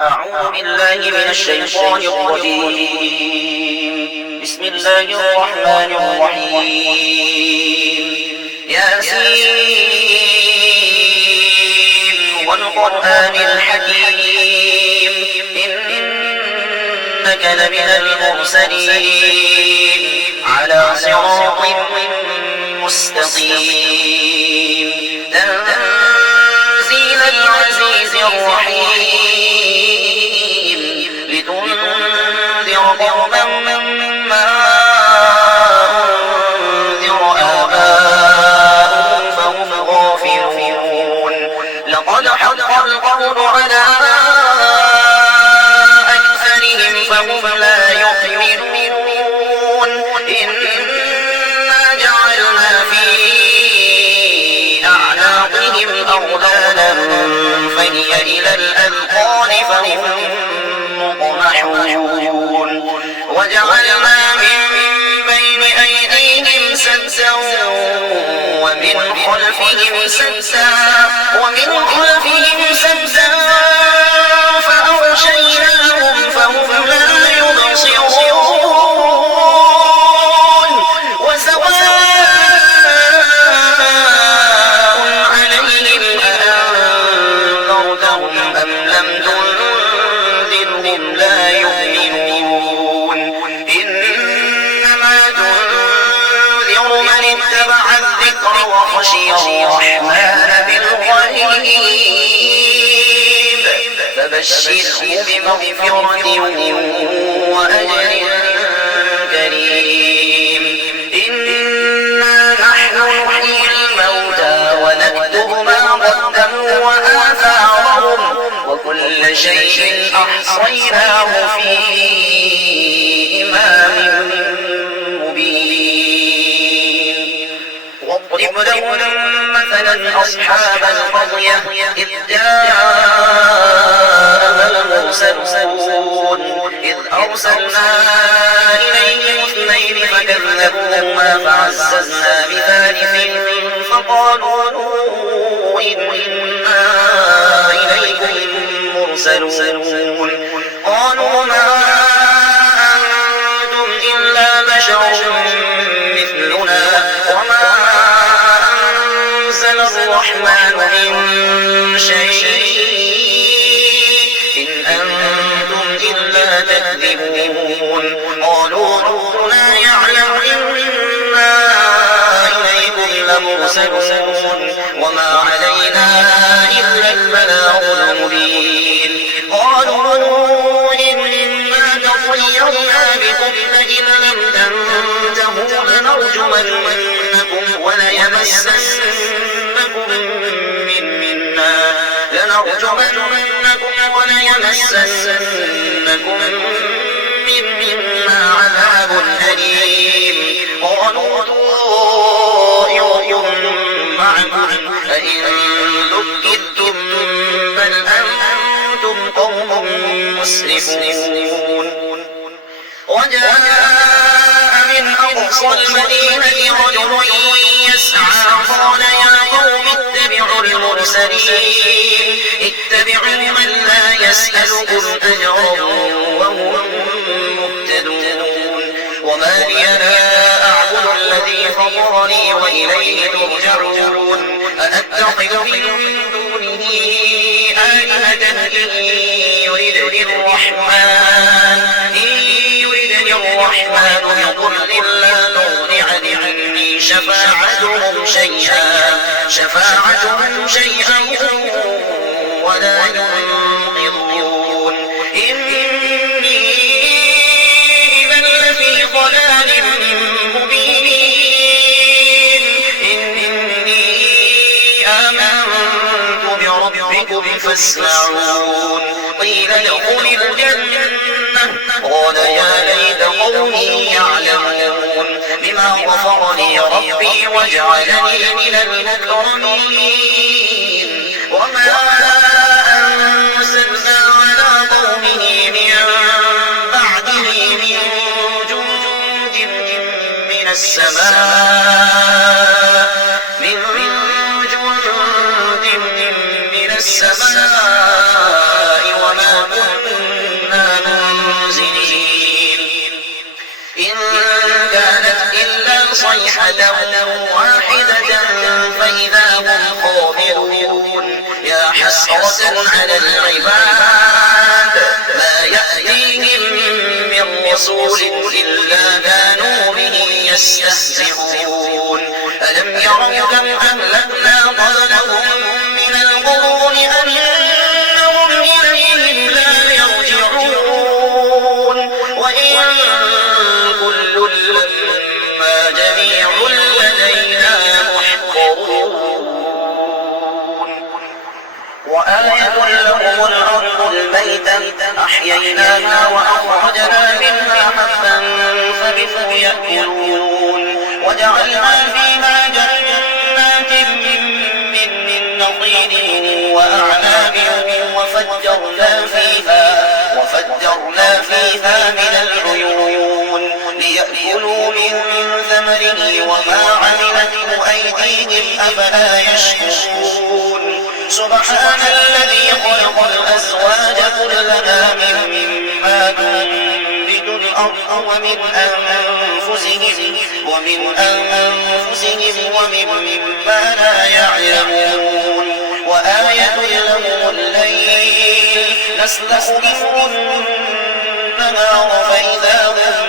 أعوذ بالله من الشيطان الرجيم. بسم الله الرحمن الرحيم. ياسين والقرآن الحكيم إنك لمن المرسلين على صراط مستقيم تنزيل العزيز الرحيم لتنذر قوما ما أنذر آباؤهم فهم غافلون لقد حق القول على أكثرهم فهم لا يؤمنون إنا جعلنا في أعناقهم أغلالا فهي إلى الأذقان فهم مقمحون وجعلنا من بين أيديهم سدا ومن خلفهم سدا فأغشيناهم فهم لا يبصرون وسواء عليهم أأنذرتهم أم لم تنذرهم لا يؤمنون إنما تنذر من اتبع الذكر وخشي الرحمن بالغيب فبشره بمغفرة وأجر كريم إنا نحن نحيي الموتى ونكتب ما قدموا وآثارهم وكل شيء أحصيناه في إمام مبين واضرب لهم مثلا أصحاب القرية إذ جاءها المرسلون إذ أرسلنا إليهم اثنين فكذبوهما فعززنا بثالث فقالوا إنا إليكم مرسلون قالوا ما أنتم إلا بشر مثلنا وما أنزل الرحمن من شيء إن أنتم إلا تكذبون قالوا ربنا يعلم إنا إليكم لمرسلون وما علينا إلا البلاغ المبين قالوا إنا تطيرنا بكم لئن لم تنتهوا لنرجمنكم وليمسنكم منا عذاب أليم قالوا طائركم معكم أئن ذكرتم بل أنتم قوم مسرفون وجاء من أقصى المدينة رجل يسعى قال يا قوم اتبعوا المرسلين اتبعوا من لا يسألكم أجرا وهم مهتدون وما لي لا أعبد الذي فطرني وإليه ترجعون أأتخذ من دونه آلهة إن يردني الرحمن بضر لا تغن عني شفاعتهم شيئا ولا ينقذون إني إذا لفي ضلال مبين إني آمنت بربكم فاسمعون قيل ادخل الجنة قال يا ليت قومي يعلمون بما غفر لي ربي وجعلني من المكرمين وما أنزلنا على قومه من بعده من جند من السماء وما كنا صيحة واحدة فإذا هم خامدون يا حسرة على العباد ما يأتيهم من رسول إلا كانوا به يستهزئون ألم يروا كم أهلكنا قبلهم من القرون أنهم إليهم لا يرجعون وإن كل لما جميع لدينا محضرون وآية لهم الأرض الميتة أحييناها وأخرجنا منها حبا فبثوا يأكلون وجعلنا فيها جنات من نخيل وأعناب وفجرنا فيها من العيون ليأكلوا من ثمره وما عملته أيديهم أفلا يشكرون سبحان الذي خلق الأزواج كلها مما تنبت الأرض ومن مما لا يعلمون وآية لهم الليل نسلخ منه النهار فإذا هم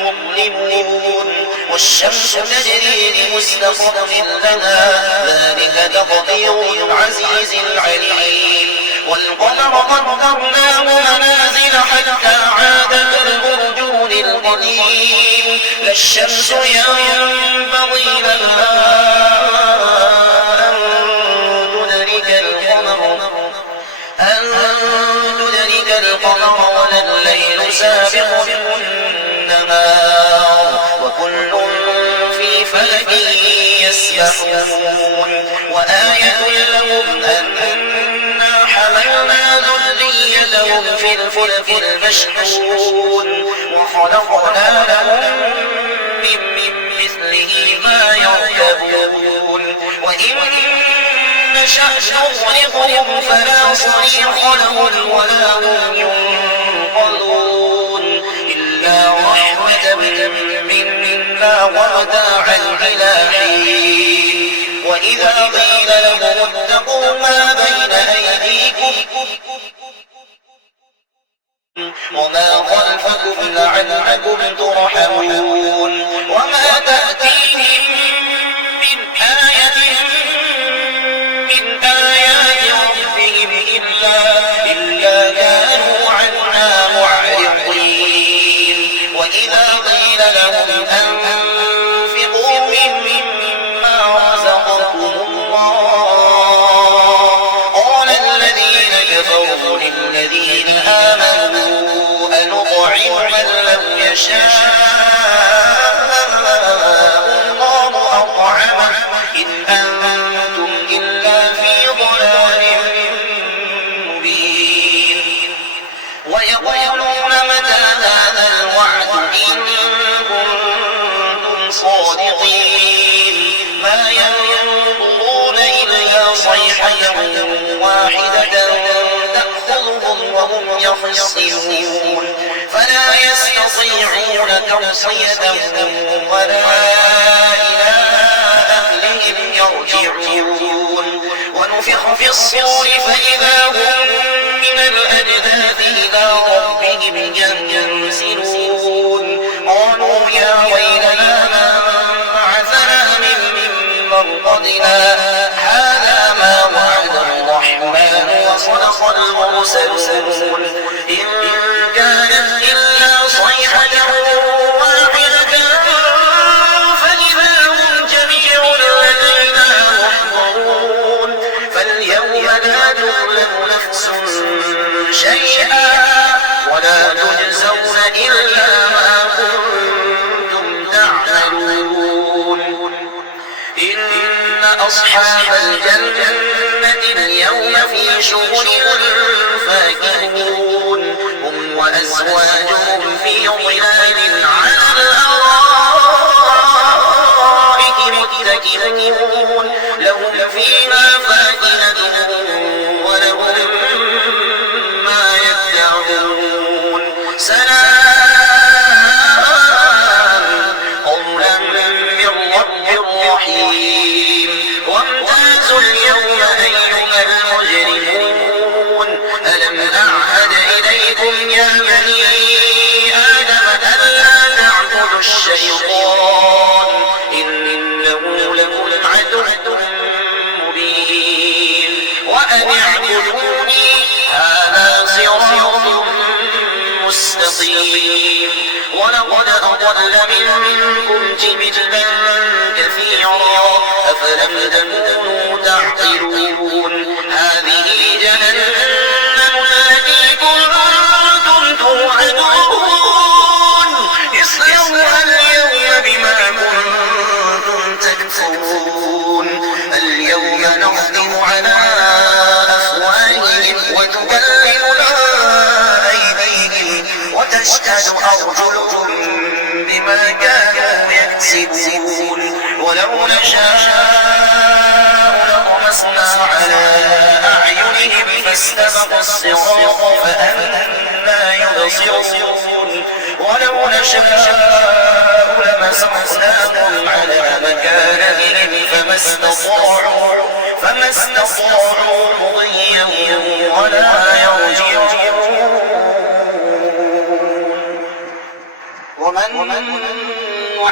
مظلمون والشمس تجري لمستقر لها ذلك تقدير العزيز العليم والقمر قدرناه منازل حتى عاد كالأرجون القديم لا الشمس ينبغي لها أن تدرك القمر ولا الليل سابق النهار وكل في فلك يسبحون وآية لهم أنا حملنا ذريتهم في الفلك المشحون وخلقنا لهم من مثله ما يركبون وإن نشأ نغرقهم فلا صريخ لهم ولا هم ينقذون إلا رحمة منا ومتاعا إلى حين وإذا قيل لهم اتقوا ما بين أيديكم وما خلفكم لعلكم ترحمون وما تأتيهم من آية من آيات ربهم إلا كانوا عنها معرضين وإذا قيل لهم أنفقوا مما رزقكم الله قال الذين كفروا للذين آمنوا أنطعم من لو يشاء الله أطعمه إن أنتم إلا في ضلال مبين ويقولون متى هذا الوعد إن كنتم صادقين ما ينظرون إلا صيحة واحدة تأخذهم وهم يخصمون فلا يستطيعون توصية ولا إلى أهلهم يرجعون ونفخ في الصور فإذا هم من الأجداث إلى ربهم ينسلون قالوا يا ويلنا من بعثنا من مرقدنا هذا ما وعد الرحمن وصدق المرسلون إن كانت إلا صيحة واحدة فإذا هم جميع لدينا محضرون فاليوم لا تظلم نفس شيئا ولا تجزون إلا ما كنتم تعملون إن أصحاب الجنة اليوم في شغل فاكهون هم وأزواجهم في ظلال على الأرائك متكئون لهم فيها فاكهة ولهم ما يدعون سلام قولا من رب يا بني آدم ألا تعبدوا الشيطان إنه لكم عدو مبين وأن اعبدوني هذا صراط مستقيم ولقد أضل منكم جبلا كثيرا أفلم تكونوا تعقلون هذه جهنم التي كنتم توعدون اصلوها اليوم بما كنتم تكفرون اليوم نختم على أفواههم وتكلمنا أيديهم وتشهد أرجلهم بما كانوا يكسبون ولو نشاء لطمسنا على أعينهم فاستبقوا الصراط فأنى يبصرون ولو نشاء لمسخناهم على مكانهم فما استطاعوا مضيا ولا يرجعون ومن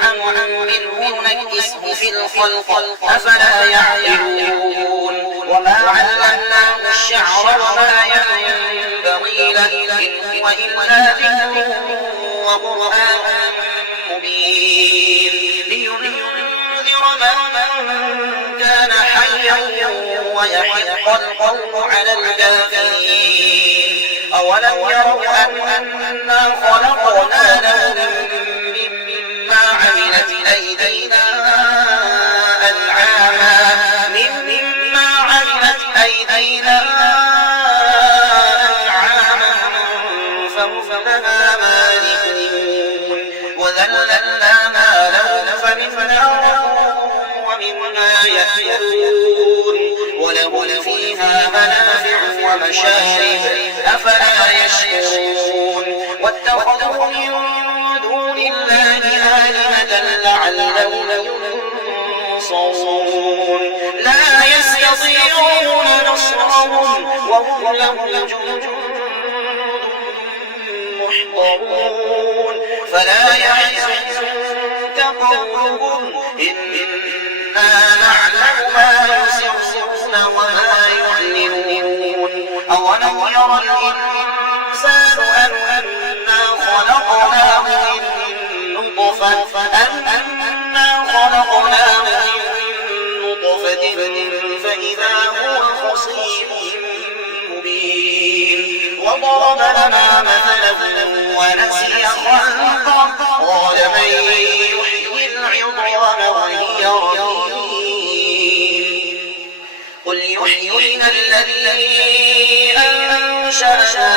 نعمره نكسه في الخلق أفلا يعقلون وما علمناه الشعر وما ينبغي له إن هو إلا ذكر وقرآن مبين لينذر من كان حيا ويحق القول على الكافرين أولم يروا أنا خلقنا لهم مما عملت أيدينا أنعاما فهم لها مالكون وذللناها لهم فمنها ومنها يأكلون ولهم فيها منافع ومشارب أفلا يشكرون واتخذوا من دون الله آلهة لعلهم ينصرون لا يستطيعون نصرهم وهم لهم جند محضرون فلا يحزنك قولهم إنا نعلم ما يسرون وما يعلنون أولم يرى الإنسان أنا خلقناه من نطفة فإذا هو خصيم مبين وضرب لنا مثلا ونسي خلقه قال من يحيي العظام وهي رميم قل يحييها الذي أنشأها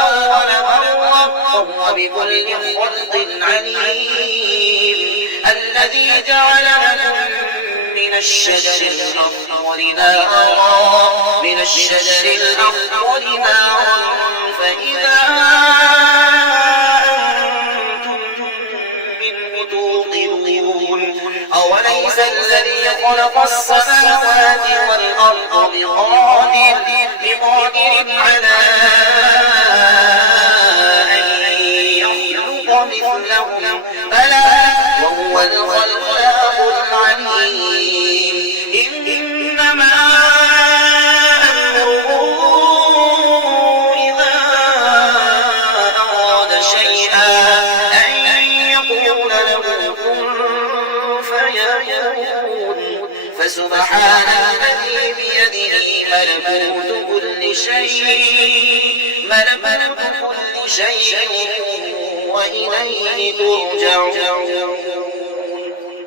أول مرة وهو بكل خلق عليم الذي جعل لكم من الشجر الأخضر نارا فإذا أنتم منه توقدون أوليس الذي خلق السماوات والأرض بقادر على أن يخلق مثلهم بلى وهو الخلاق العليم إنما أمره إذا أراد شيئا أن يقول له كن فيكون فسبحان الذي بيده ملكوت كل شيء وإليه ترجعون